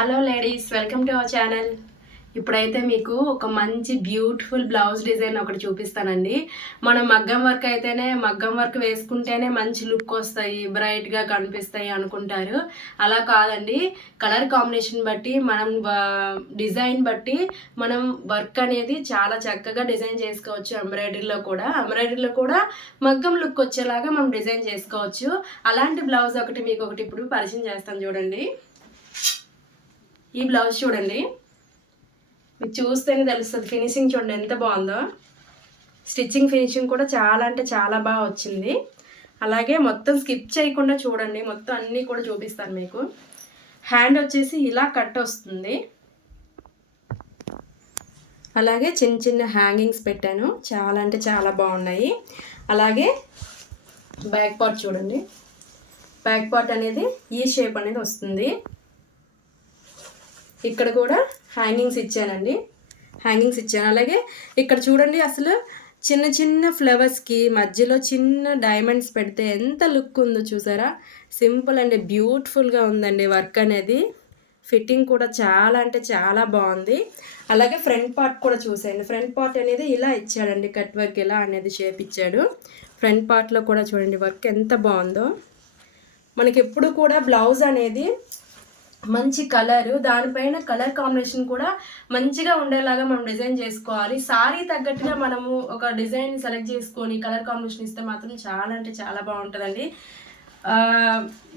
Hello ladies, welcome to our channel. ఇప్పుడైతే మీకు ఒక మంచి బ్యూటిఫుల్ బ్లౌజ్ డిజైన్ ఒకటి చూపిస్తానండి. మనం మగ్గం వర్క్ అయితేనే మగ్గం వర్క్ వేసుకుంటేనే మంచి లుక్ వస్తాయి, బ్రైట్గా కనిపిస్తాయి అనుకుంటారు. అలా కాదండి, కలర్ కాంబినేషన్ బట్టి మనం డిజైన్ బట్టి మనం వర్క్ అనేది చాలా చక్కగా డిజైన్ చేసుకోవచ్చు. ఎంబ్రాయిడరీలో కూడా మగ్గం లుక్ వచ్చేలాగా మనం డిజైన్ చేసుకోవచ్చు. అలాంటి బ్లౌజ్ ఒకటి మీకు ఇప్పుడు పరిచయం చేస్తాను. చూడండి, ఈ బ్లౌజ్ చూడండి, మీకు చూస్తేనే తెలుస్తుంది. ఫినిషింగ్ చూడండి ఎంత బాగుందో. స్టిచ్చింగ్ ఫినిషింగ్ కూడా చాలా అంటే చాలా బాగా వచ్చింది. అలాగే మొత్తం స్కిప్ చేయకుండా చూడండి, మొత్తం అన్నీ కూడా చూపిస్తాను మీకు. హ్యాండ్ వచ్చేసి ఇలా కట్ వస్తుంది. అలాగే చిన్న చిన్న హ్యాంగింగ్స్ పెట్టాను, చాలా అంటే చాలా బాగున్నాయి. అలాగే బ్యాక్ పార్ట్ చూడండి, బ్యాక్ పార్ట్ అనేది ఈ షేప్ అనేది వస్తుంది. ఇక్కడ కూడా హ్యాంగింగ్స్ ఇచ్చానండి, అలాగే ఇక్కడ చూడండి, అసలు చిన్న చిన్న ఫ్లవర్స్కి మధ్యలో చిన్న డైమండ్స్ పెడితే ఎంత లుక్ ఉందో చూసారా. సింపుల్ అండ్ బ్యూటిఫుల్గా ఉందండి వర్క్ అనేది. ఫిట్టింగ్ కూడా చాలా అంటే చాలా బాగుంది. అలాగే ఫ్రంట్ పార్ట్ కూడా చూసేయండి. ఫ్రంట్ పార్ట్ అనేది ఇలా ఇచ్చాడండి, కట్ వర్క్ ఇలా అనేది షేప్ ఇచ్చాడు. ఫ్రంట్ పార్ట్లో కూడా చూడండి వర్క్ ఎంత బాగుందో. మనకి ఎప్పుడు కూడా బ్లౌజ్ అనేది మంచి కలరు, దానిపైన కలర్ కాంబినేషన్ కూడా మంచిగా ఉండేలాగా మనం డిజైన్ చేసుకోవాలి. సారీ తగ్గట్టుగా మనము ఒక డిజైన్ సెలెక్ట్ చేసుకొని కలర్ కాంబినేషన్ ఇస్తే మాత్రం చాలా అంటే చాలా బాగుంటుందండి.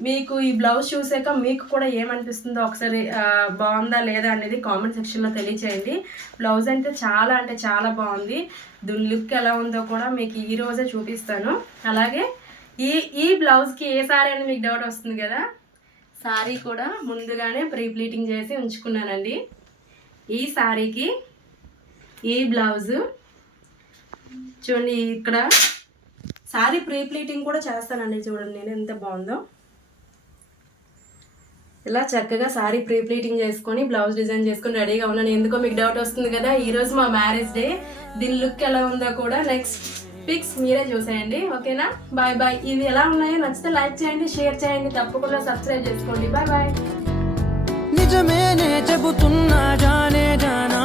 మీకు ఈ బ్లౌజ్ చూసాక మీకు కూడా ఏమనిపిస్తుందో ఒకసారి బాగుందా లేదా అనేది కామెంట్ సెక్షన్లో తెలియచేయండి. బ్లౌజ్ అంటే చాలా బాగుంది. దీని లుక్ ఎలా ఉందో కూడా మీకు ఈరోజే చూపిస్తాను. అలాగే ఈ బ్లౌజ్కి ఏ సారీ అని మీకు డౌట్ వస్తుంది కదా, సారీ కూడా ముందుగానే ప్రీ ప్లీటింగ్ చేసి ఉంచుకున్నానండి. ఈ సారీకి ఈ బ్లౌజు చూడండి, ఇక్కడ సారీ ప్రీ ప్లీటింగ్ కూడా చేస్తానండి. చూడండి నేను ఎంత బాగుందో. ఇలా చక్కగా సారీ ప్రీ ప్లీటింగ్ చేసుకొని బ్లౌజ్ డిజైన్ చేసుకొని రెడీగా ఉన్నాను. ఎందుకో మీకు డౌట్ వస్తుంది కదా, ఈరోజు మా మ్యారేజ్ డే. దీని లుక్ ఎలా ఉందో కూడా నెక్స్ట్ పిక్స్ మీరే చూసేయండి. ఓకేనా, బాయ్ బాయ్. ఇవి ఎలా ఉన్నాయో నచ్చితే లైక్ చేయండి, షేర్ చేయండి, తప్పకుండా సబ్స్క్రైబ్ చేసుకోండి. Bye bye. నిజమేనే చెబుతున్నా జానే జానా